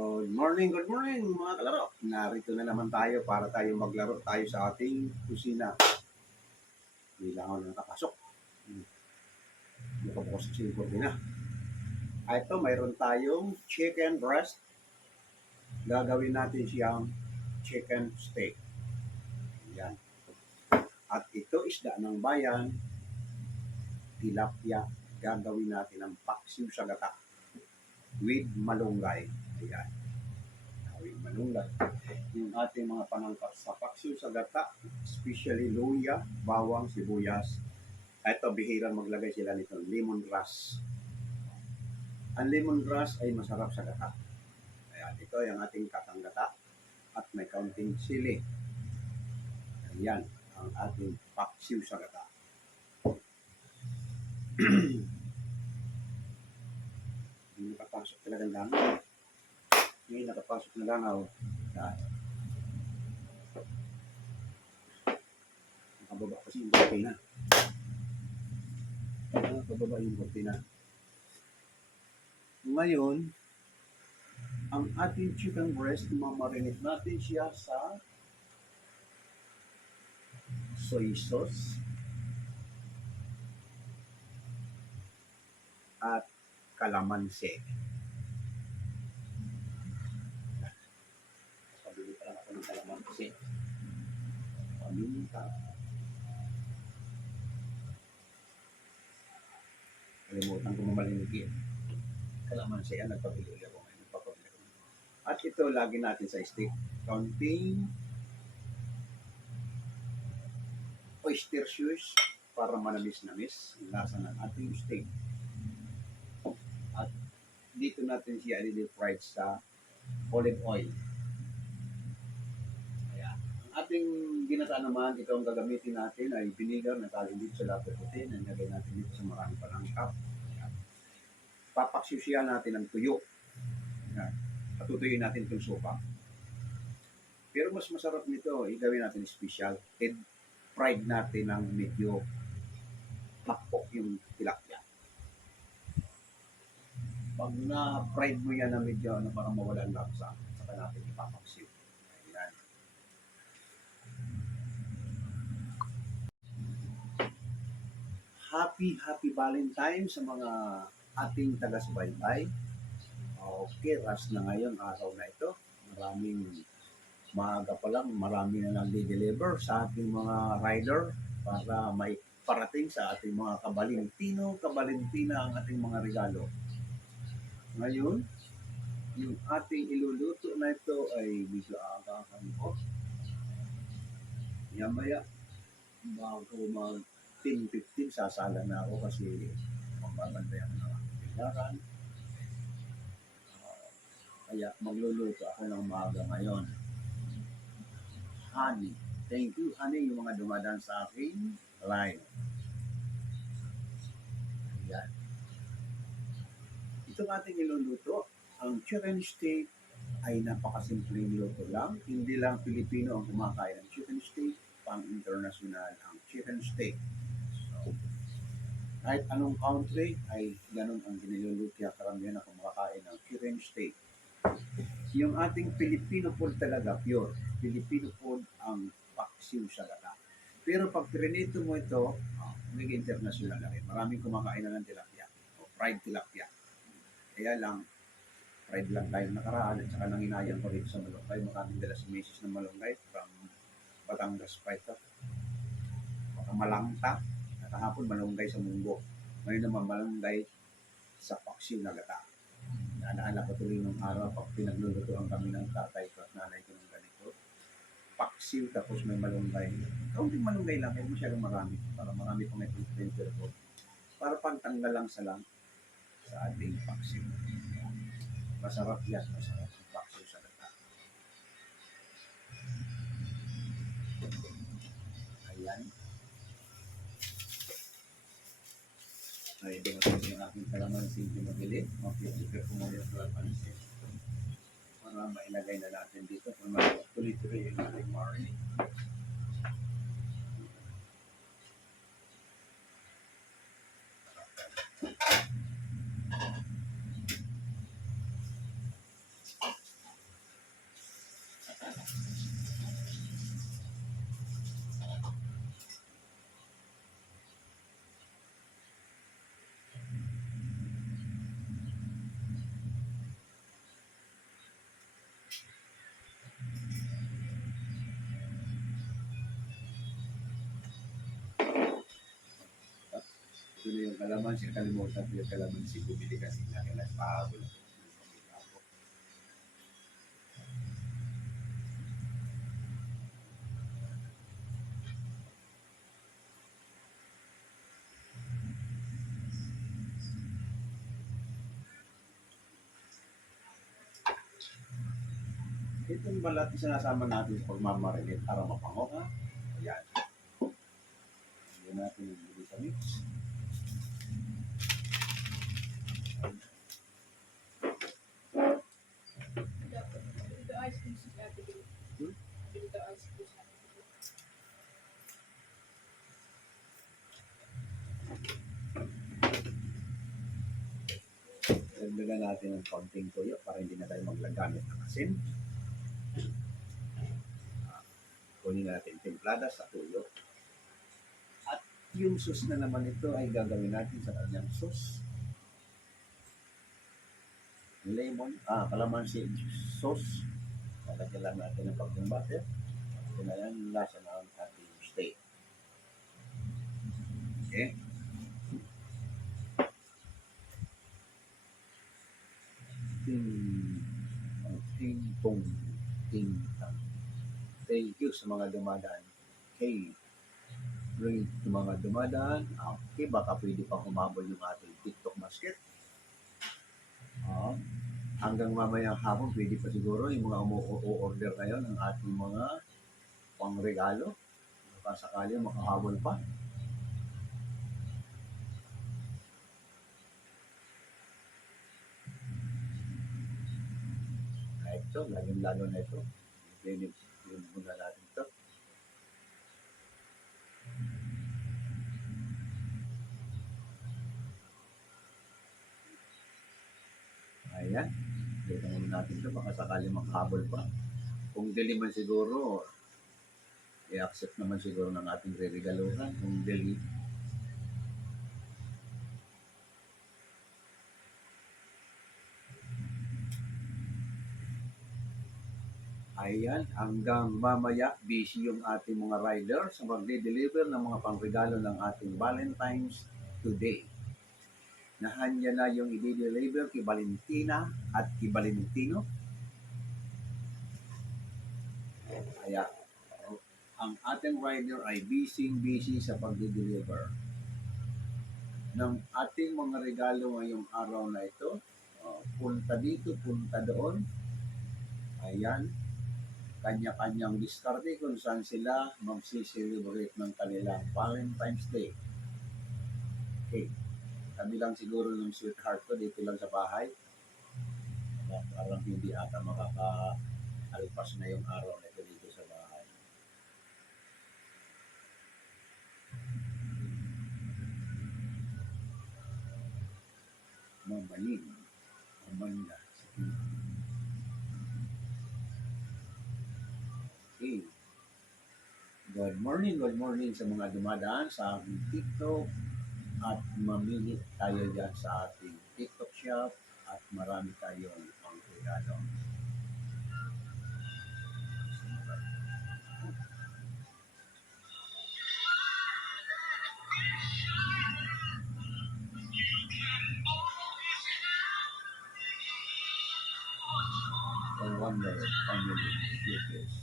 Good morning mga kalaro. Narito na naman tayo para tayo maglaro tayo sa ating kusina. Hindi lang ako nakapasok. Nakabukas sa silipot na. Ito, mayroon tayong chicken breast. Gagawin natin siyang chicken steak. Yan. At ito isda ng bayan, tilapia. Gagawin natin ang paksiw sa gata with malunggay. Ayan. With malunggay. Yung ating mga panangkas sa paksiw sa gata, especially luya, bawang, sibuyas. Ito, bihirang maglagay sila nito, lemongrass. Ang lemongrass ay masarap sa gata. Ayan, ito yung ating katang gata at may kaunting sili. Ayan, ang ating paksiw sa gata. Hindi nakapasok talagang langaw. Hindi nakapasok na langaw. Nakababa kasi yung kortina. Nakababa yung kortina. Ngayon, ang ating chicken breast, mamarinate natin siya sa soy sauce at kalamansi. Pabili pa lang ako ng kalamansi. Paminta. Kalimutan ko mamalinigin. Kalamansi yan, nagpabili ako ngayon. At ito, lagi natin sa steak. Counting oyster sauce para manamis-namis ang lasa ng ating steak. At dito natin siya i-fried sa olive oil. Ayan. Ang ating ginata naman, ito ang gagamitin natin ay vinegar na taling dito sa latte puti. Nilagay natin dito sa maraming panangkap. Papaksiw natin ang tuyo. Ayan. Patutuyuin natin itong sopa. Pero mas masarap nito, igawin natin special. Fried natin ng medyo makpok yung tilapia. Pag na-fried mo yan na medyo parang mawalan laksa, saka natin ipapaksiw. Ayan. Happy Valentine sa mga ating taga-subaybay. Okay, ras na ngayon, araw na ito. Maraming maaga pa lang, marami na lang di-deliver sa ating mga rider para may parating sa ating mga kabalentina ang ating mga regalo. Ngayon, yung ating iluluto na ito ay medyo agakan ko. Yamaya, bago mag 10:15, sasala na ako kasi magbabantayan na ang bigaran. Kaya magluluto ako ng maaga ngayon. Honey. Thank you, honey, yung mga dumadaan sa aking live. Ayan. Itong ating iluluto, ang chicken steak ay napakasimpleng luto lang. Hindi lang Pilipino ang kumakain ng chicken steak, pang-international ang chicken steak. So, kahit anong country ay ganun ang giniluluto kaya karamihan na kumakain ng chicken steak. Yung ating Filipino food talaga, pure. Filipino food ang paksiw sa gata. Pero pag prinito mo ito, magiging international na rin. Maraming kumakain na ng tilapia o fried tilapia. Kaya lang, fried lang tayo nakaraan at saka nanginayang ko rin sa malunggay. Maraming dala si Mrs. ng malunggay from Batangas pa ito. Baka malangta. Nakahapon malunggay sa munggo. Ngayon naman malunggay sa paksiw na gata. Naalala ko tuloy nung araw pag pinaglulutuan kami ng tatay ko at nanay ko ng ganito. Paksiw tapos may malunggay. Kaunting malunggay lang, huwag masyadong marami. Para marami pang may printer ko. Para pantanggal lang sa ating paksiw. Masarap yan, masarap ang paksiw sa gata. Ayan. Ay, dumating yung aking kalamansi pinabili. Mapipipir ko muna yung kalamansi. Para mailagay na natin dito. Para tuloy-tuloy yung ating marinade. Ito na yung kalamansi. Kalimutan ko yung kalamansi. Bumili kasi na kaya nagpahabol ako. Itong balat sinasama natin sa pagmamarinate para mapango ha. Ayan. Hindi natin yung sa mix. The ice cream is everything. Hmm? The ice cream is everything. Dagdagan natin ng konting toyo para hindi na tayo maglagamit ng asin. Kunin natin templada sa toyo. At yung sauce na naman ito ay gagawin natin sa kanyang sauce. Lemon, calamansi sauce. Lalagyan lang natin ng pagkong butter. Ito na yan, lasa na ang ating steak. Okay? Ting-tong, ting-tang. Thank you sa mga dumadaan. Okay. Great sa mga dumadaan. Okay, baka pwede pang humabol yung ating TikTok basket. Hanggang mamayang hapon, pwede pa siguro yung mga umu-order ngayon ng ating mga pangregalo. Baka sakali makahabol pa. Ito, lalo na ito. Yun muna natin ito. Ayan. Dito muna natin ito. Baka sakali makahabol pa. Kung dili man siguro, i-accept naman siguro ng ating re-regaluhan. Kung dili, ayan, hanggang mamaya, busy yung ating mga rider sa magde-deliver ng mga pangregalo ng ating Valentine's today. Nahanya na yung i-deliver kay Valentina at kay Valentino. Kaya, ang ating rider ay busy sa pagde-deliver ng ating mga regalo ngayong araw na ito. Punta dito, punta doon. Ayan, kanya-kanyang diskarte kung saan sila magsi-celebrate ng kanilang Valentine's Day. Okay. Kami lang siguro yung sweetheart ko dito lang sa bahay. Parang hindi ata makaka-alpas na yung araw na ito dito sa bahay. Mamanin. Amanda. Okay. Good morning sa mga dumadaan sa ating TikTok at mamili tayo dyan sa ating TikTok shop at marami tayong ang regalo. The Wonder Family Showcase.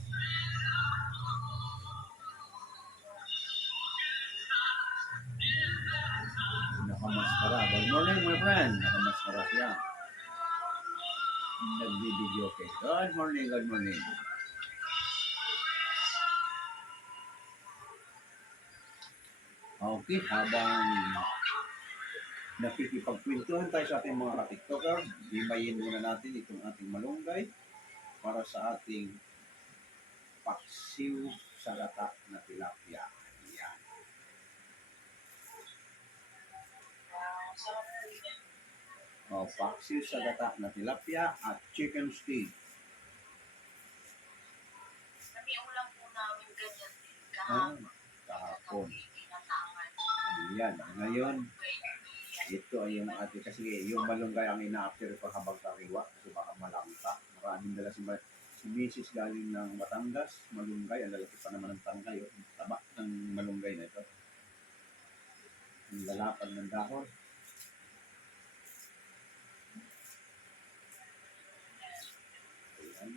Nakamaskara. Good morning, my friend. Nakamaskara siya. Nagbibideo okay. Good morning. Okay, habang nakikipagkwentuhan tayo sa ating mga ka-tiktoker, himayin muna natin itong ating malunggay para sa ating paksiw sa gata na tilapia. Yan. Paksiw sa gata na tilapia at chicken steak. Kami ulam po namin ganyan. Kahapon. Ayan. Ngayon, ito ay yung ating, kasi yung malunggay ang ina-after ko habang kariwa kasi baka malangka. Maraming dala si Mrs. galing ng Batangas, malunggay, ang lalaki pa naman ng tangkay, taba ng malunggay na ito. Ang lalapag ng dahon. Ayan.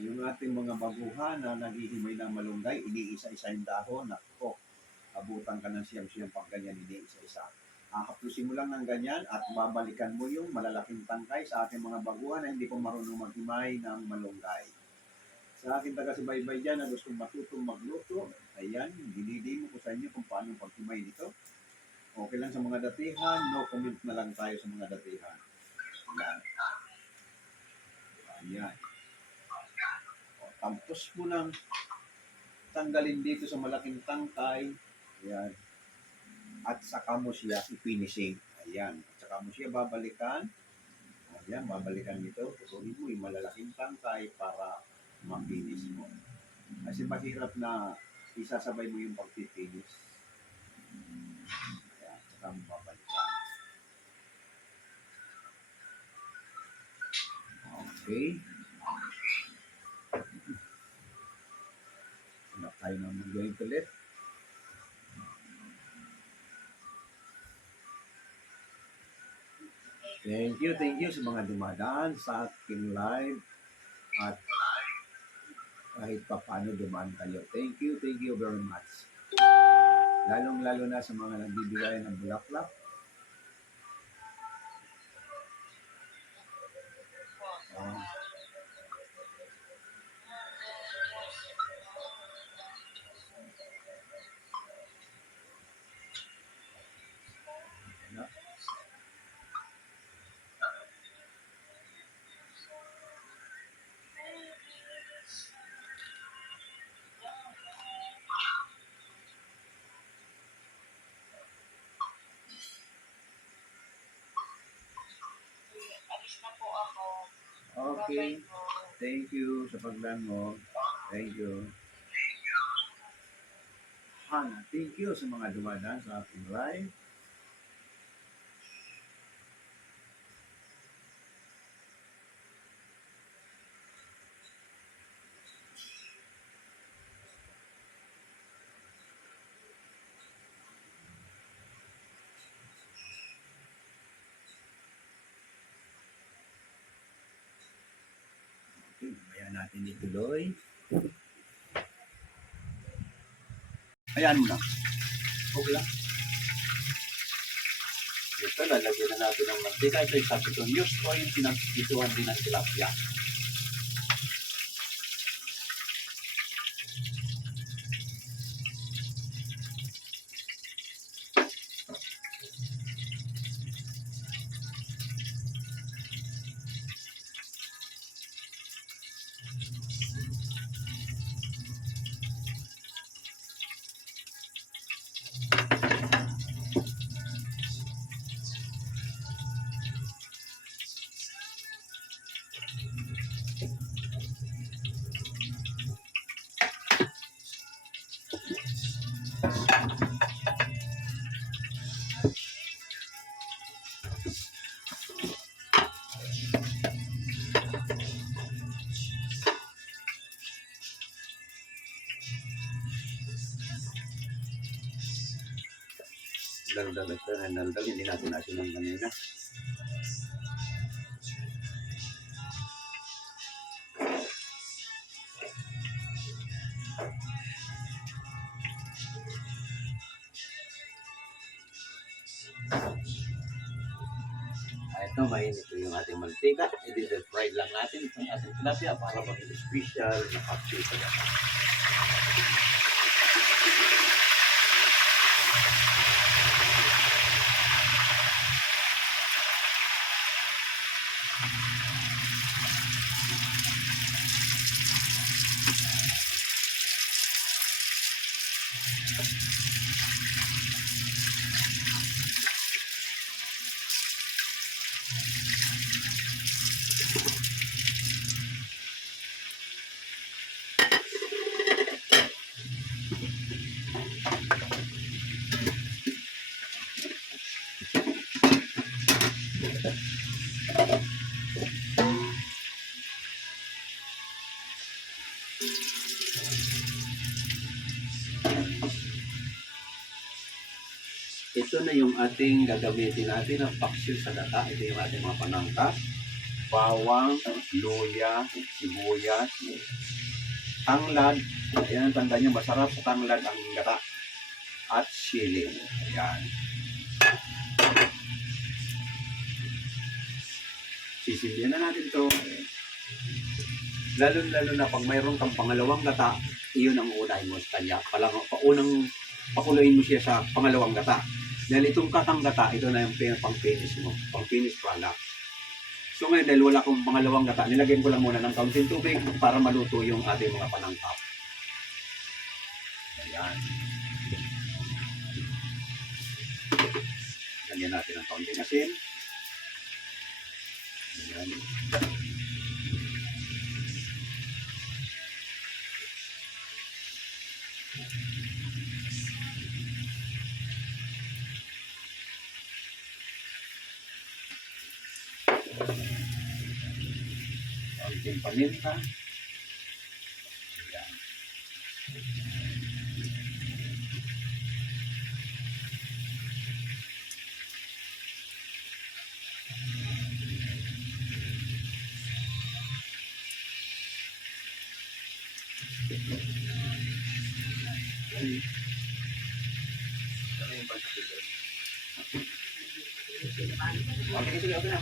Yung ating mga baguhan na naghihimay ng malunggay, iniisa-isa yung dahon. Nako, abutan ka ng siyam-siyam pag ganyan, iniisa-isa. Haplusin mo lang ng ganyan at babalikan mo yung malalaking tangkay sa ating mga baguhan na hindi po marunong maghimay ng malunggay. Sa aking taga-subaybay dyan na gustong matutong magluto, ayan, dinidi mo ko sa inyo kung paano paghimay nito. Okay lang sa mga datihan, no comment na lang tayo sa mga datihan. Ayan. Ayan. Tapos mo nang tanggalin dito sa malaking tangkay. Ayan. At saka mo siya i-finishing. Ayan. At saka mo siya babalikan. Ayan, babalikan nito. Tutuloy mo yung malalaking tangkay para ma-finish mo. Kasi mahirap na isasabay mo yung pag-finish. Ayan. At saka mo babalikan. Okay. Hanap tayo ng mag-going ulit. Thank you sa mga dumadaan sa aking live at kahit pa paano dumaan kayo. Thank you very much. Lalong-lalo na sa mga nagbibigay ng bulaklak. Alis na po ako. Okay. Bye-bye po. Thank you sa paglan mo. Thank you. Hana, thank you sa mga dumadaan sa ating live. Okay, mamaya natin ituloy. Ayan mo na. Okay lang. Ito, lalagyan na natin ng mantika. Ito yung sabi ko, use ko yung pinagkituan din ng tilapia. Daldal ito, daldal, hindi natin asin ng kanina. Ito, mainit ito yung ating mantika. I-fried lang natin itong ating tilapia para maging special na kapsita na. Ito na yung ating gagamitin natin ng paksiw sa gata. Ito yung ating mga panangka, bawang, luya, sibuyas, tanglad. Ayan ang tanda nyo, masarap sa tanglad ang gata. At sili. Ayan. Sisilbihan na natin ito. Lalo na pag mayroon kang pangalawang gata, iyon ang unahin mo sa kanya. Paunang pakuluin mo siya sa pangalawang gata. Dahil itong katanggata, ito na yung pang-finish mo, pang-finish product. So ngayon, dahil wala akong pangalawang gata, nilagyan ko lang muna ng kaunting tubig para maluto yung ating mga panangkap. Ayan. Lagyan natin ng kaunting asin. Ayan. Kaunting paminta. Ayan. Okay, sige, okay na.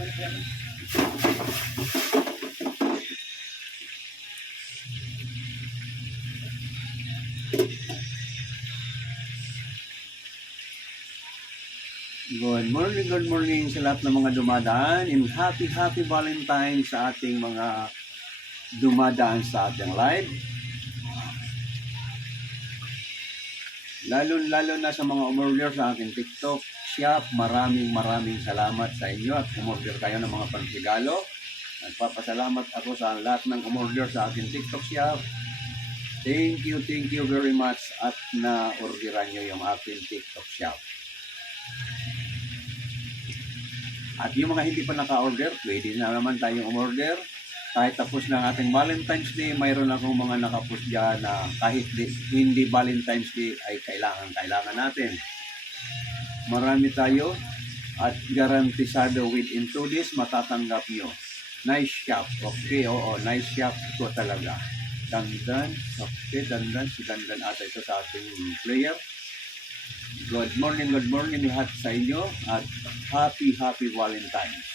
Good morning sa lahat ng mga dumadaan. And happy Valentine sa ating mga dumadaan sa ating live. Lalo na sa mga umorder sa aking TikTok shop. Maraming salamat sa inyo at umorder kayo ng mga panregalo. Nagpapasalamat ako sa lahat ng umorder sa aking TikTok shop. Thank you very much at na-orderan nyo yung aking TikTok shop. At yung mga hindi pa naka-order, pwede na naman tayong umorder. Kahit tapos na ating Valentine's Day, mayroon akong mga nakapost dyan na kahit hindi Valentine's Day ay kailangan natin. Marami tayo at garantisado within 2 days matatanggap nyo. Nice shop. Okay, oo, nice shop ito talaga. Dandan. Okay, dandan. Si Dandan ata ito sa ating player. Good morning lahat sa inyo at happy Valentine's.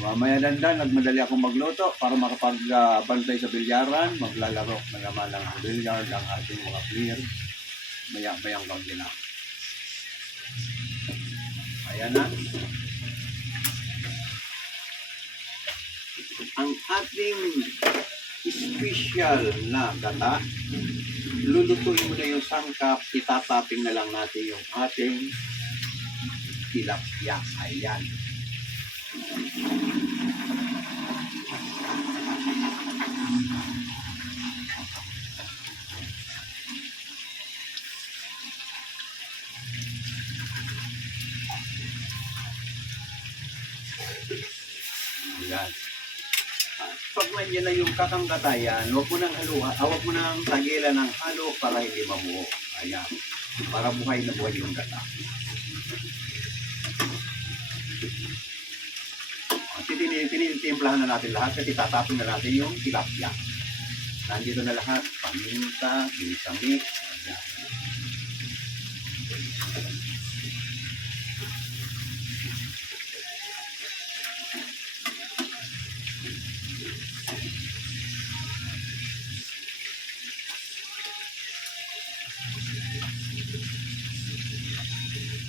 Mamaya Dandan, nagmadali akong magluto para makapagbantay sa bilyaran. Maglalaro na naman ng bilyard ang ating mga player. Mayang kaunti na. Ayan na. Ang ating special na gata, lulutuin mo na yung sangkap, itatapping na lang natin yung ating tilapia. Ayan. Ayan. Pag nandiyan na yung kakanggatayan, huwag mo nang tagilan ng halo para hindi mabuo. Ayan. Para buhay na buhay yung gata. Tinitimplahan na natin lahat kasi tatapon na natin yung tilapia. Nandito na lahat. Paminta, bisamik. Ayan.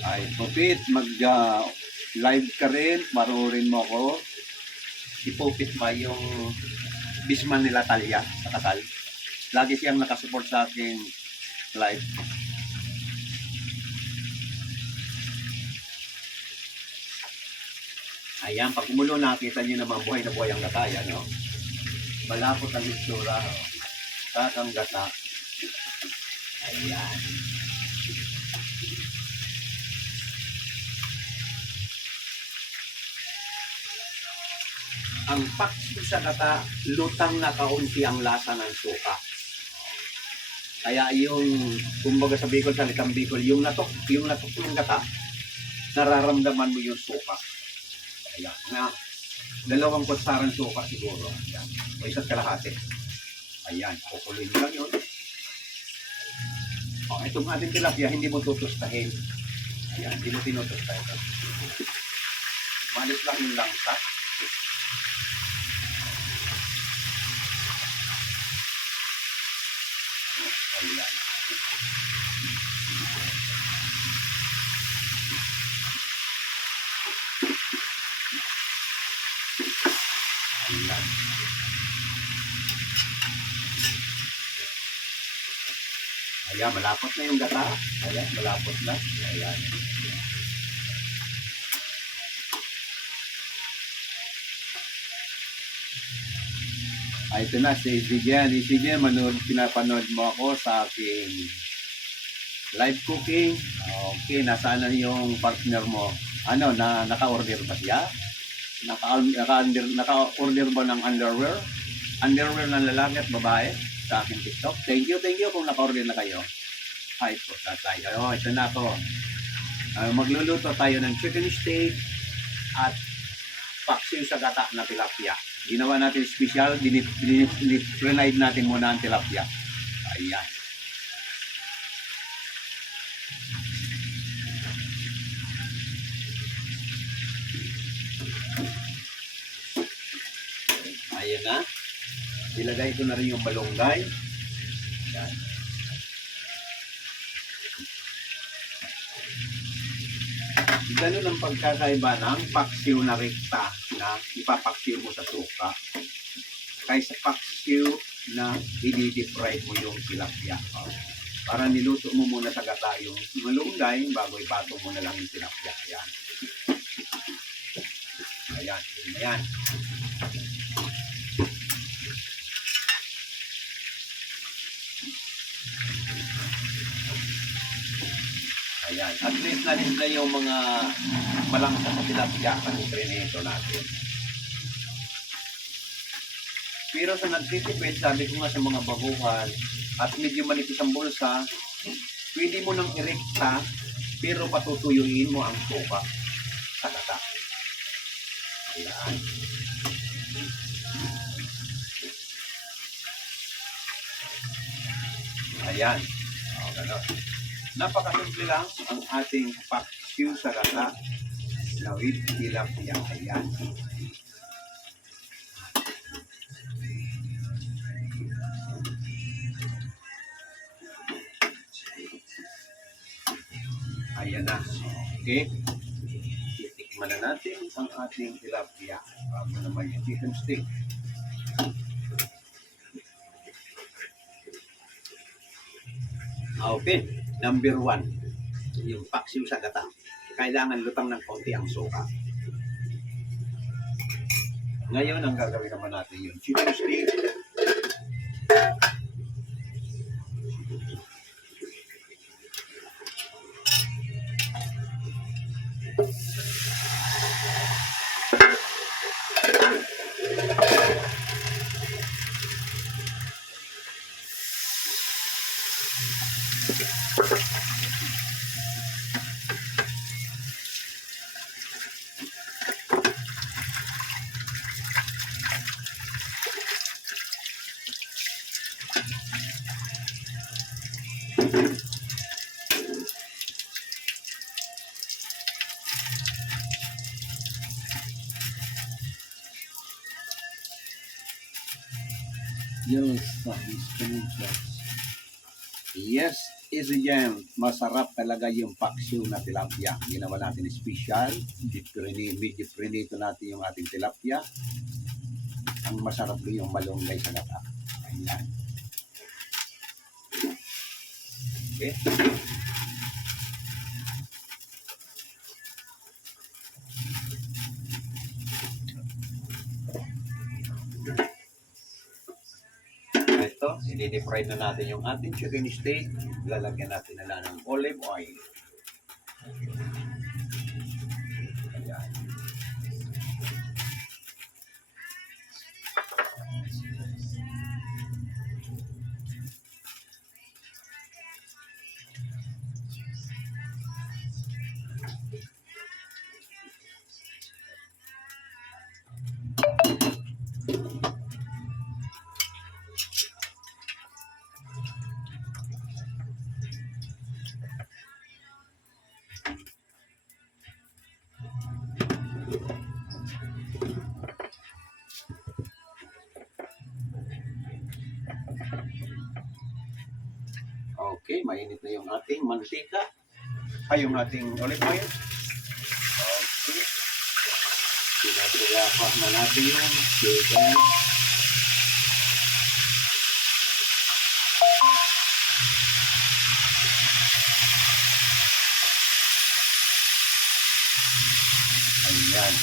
Ay, Pupit, mag-live ka rin, marurin mo ko. Si Pupit ba yung bisman nila Talia sa Kasal? Lagi siyang nakasupport sa aking live. Ayan, pag kumulo nakita nyo naman buhay na buhay ang gata. Ayan, no? Malapot ang itsura. Kakang gata. Ayan. Ang paksiw sa gata, lutang na kaunti ang lasa ng suka. Kaya yung, kumbaga sa Bicol, salitang Bicol, yung natok ng gata, nararamdaman mo yung suka. Kaya na, 2 kutsarang suka siguro. Ayan. O 1 kalahati. Ayan, kukuloy mo lang yun. O, itong ating tilapia, hindi mo tutustahin. Ayan, hindi mo tinutustahin. Malis lang yung langsa. Ayan. Ayan. Ayan, malapot na yung gata. Ayan, malapot na. Ayan. Ay, ito na, si Jen. Si Jen, pinapanood mo ako sa aking live cooking. Okay, nasaan na yung partner mo? Ano, naka-order ba siya? Naka-order ba ng underwear? Underwear ng lalaki at babae sa aking TikTok. Thank you kung naka-order na kayo. Hi po, tatay. Oh, ito na ako. Magluluto tayo ng chicken steak at paksiw sa gata na tilapia. Ginawa natin special, dinip-renide natin muna ang tilapia. Ayan. Ayan na. Ilagay ko na rin yung malunggay. Ayan. Ganun ang pagkakaiba ng paksiw na rekta na ipapaksiw mo sa suka. Kaysa paksiw na i-deep-fry mo yung tilapia. Para niluto mo muna sa gata yung malunggay bago ipato mo na lang yung tilapia. Ayan. Ayan. Ayan. Ayan. At least na yung mga malangsa sa tilapia kasi prinito natin. Pero sa nagtitipid, sabi ko nga sa mga baguhan at medyo manipis ang bulsa, pwede mo nang irekta pero patutuyuin mo ang suka sa gata. Ayan. Ayan. O, gano'n. Napakasimple lang ang ating paksiw sa gata na with tilapia. Ayan. Ayan na. Okay. Titikman na natin ang ating tilapia. Bago naman yung chicken steak. Okay. Number 1. Yung paksiw sa gata. Kailangan lutang ng konti ang suka. Ngayon, ang gagawin naman natin yung chicken steak. Yellow stuff is yes, easy jam. Masarap talaga yung paksiw na tilapia. Ginawa natin special. Medyo prinito natin yung ating tilapia. Ang masarap din yung malunggay sa gata. Ayan. Okay. Ito, I-deep-fry na natin yung ating chicken steak. Lalagyan natin na lang ng olive oil. Ayan. Okay, mainit na yung ating mantika. Ay, yung ating olive oil. Okay. Pinaglafa na natin yung chicken. Ayan.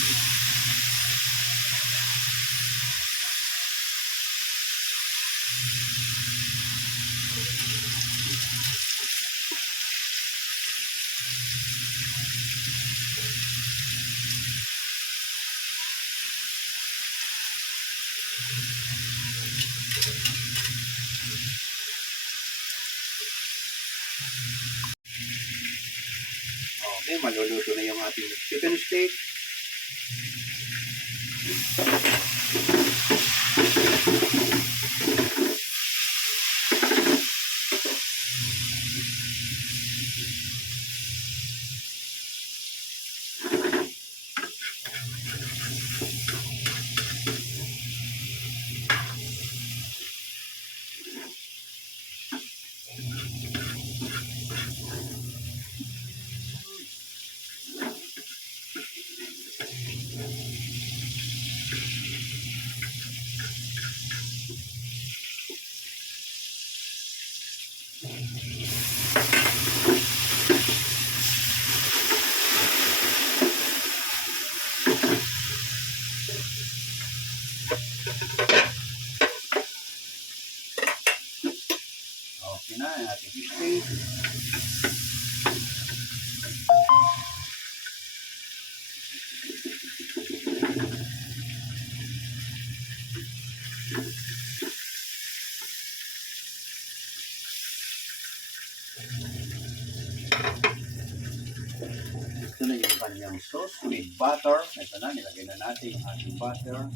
Okay, maluluto na yung ating chicken steak. Okay na ang ating steak. Ito na yung kanyang sauce with butter. Ito na, nilagay na natin yung ating butter.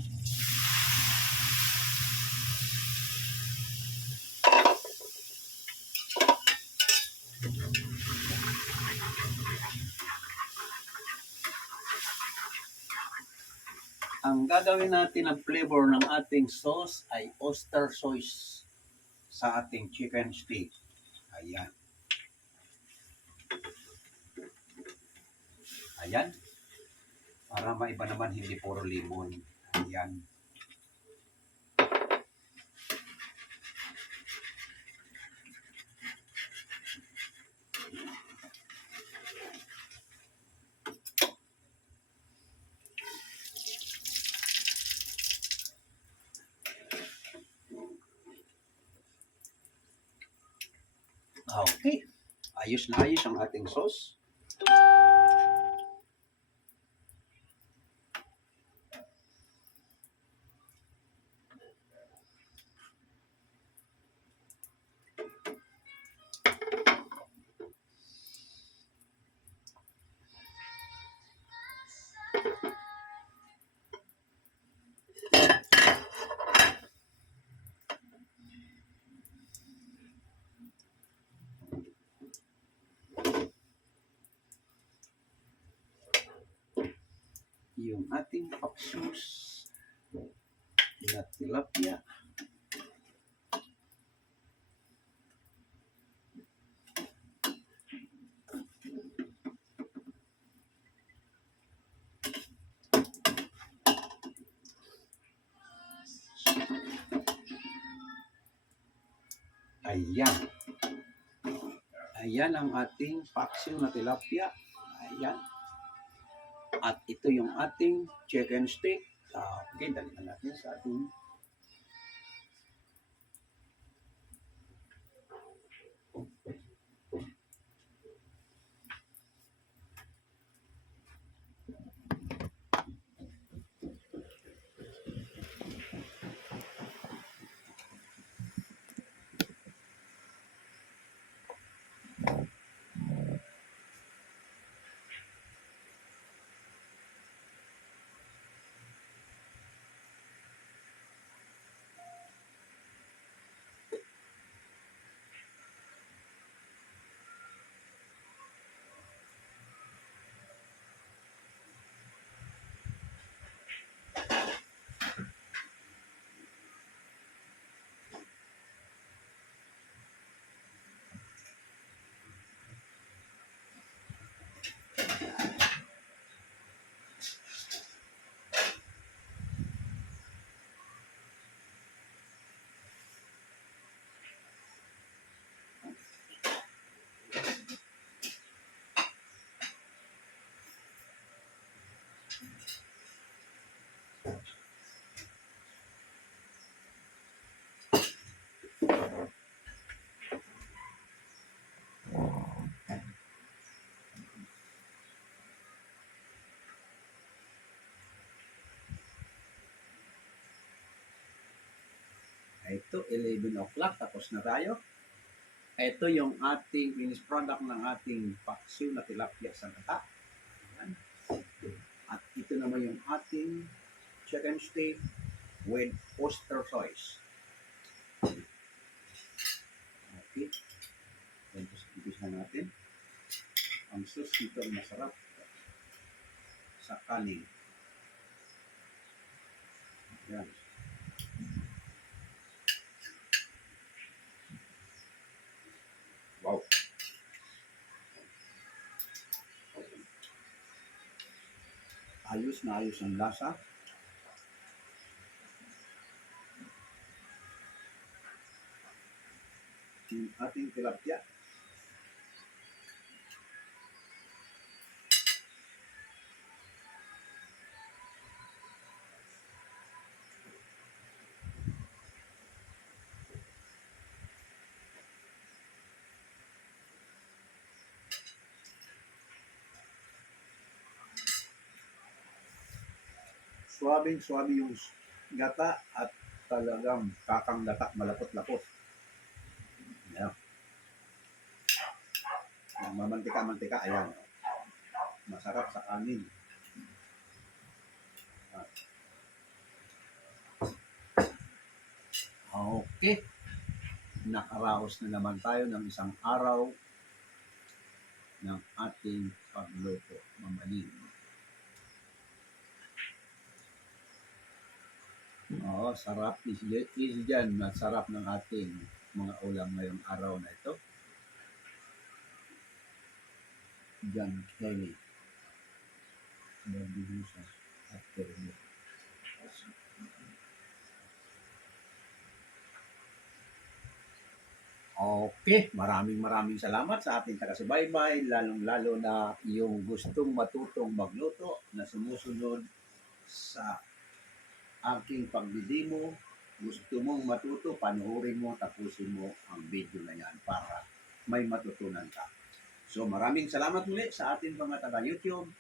Ang gagawin natin ang flavor ng ating sauce ay oyster sauce sa ating chicken steak. Ayan. Ayan. Para maiba naman, hindi puro limon. Ayan. Okay. Ayos na ayos ang ating sauce. Yung ating paksus na tilapia. Ayan. Ayan ang ating paksiw na tilapia. Ayan. At ito yung ating chicken steak. Okay, dali na natin sa ating Ito, 11 o'clock, tapos na tayo. Ito yung ating finished product ng ating paksiw na tilapia sa gata. Ayan. At ito naman yung ating chicken steak with oyster sauce. Okay. Ito, umpisa natin. Ang sauce dito ay masarap sa kanin. Ayan. Wow. Ayos na ayos ang lasa. Yung ating tilapia. Suwabing-suwabe yung gata at talagang kakang gata, malapot-lapot. Ayan. Yung mamantika-mantika, ayan. Masarap sa kanin. Okay. Nakaraos na naman tayo ng isang araw ng ating pagluto, mamaling. Oo, sarap. Easy dyan. Masarap ng ating mga ulam ngayong araw na ito. John Kelly. Berbilusa at Termo. Okay, maraming salamat sa ating taga-subaybay, lalong-lalo na yung gustong matutong magluto na sumusunod sa aking pagdidemo. Gusto mong matuto, panoorin mo, tapusin mo ang video na yan para may matutunan ka. So maraming salamat muli sa ating mga taga-YouTube.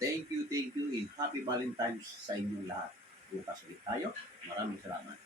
Thank you, and happy Valentine's sa inyong lahat. Bukas ulit tayo. Maraming salamat.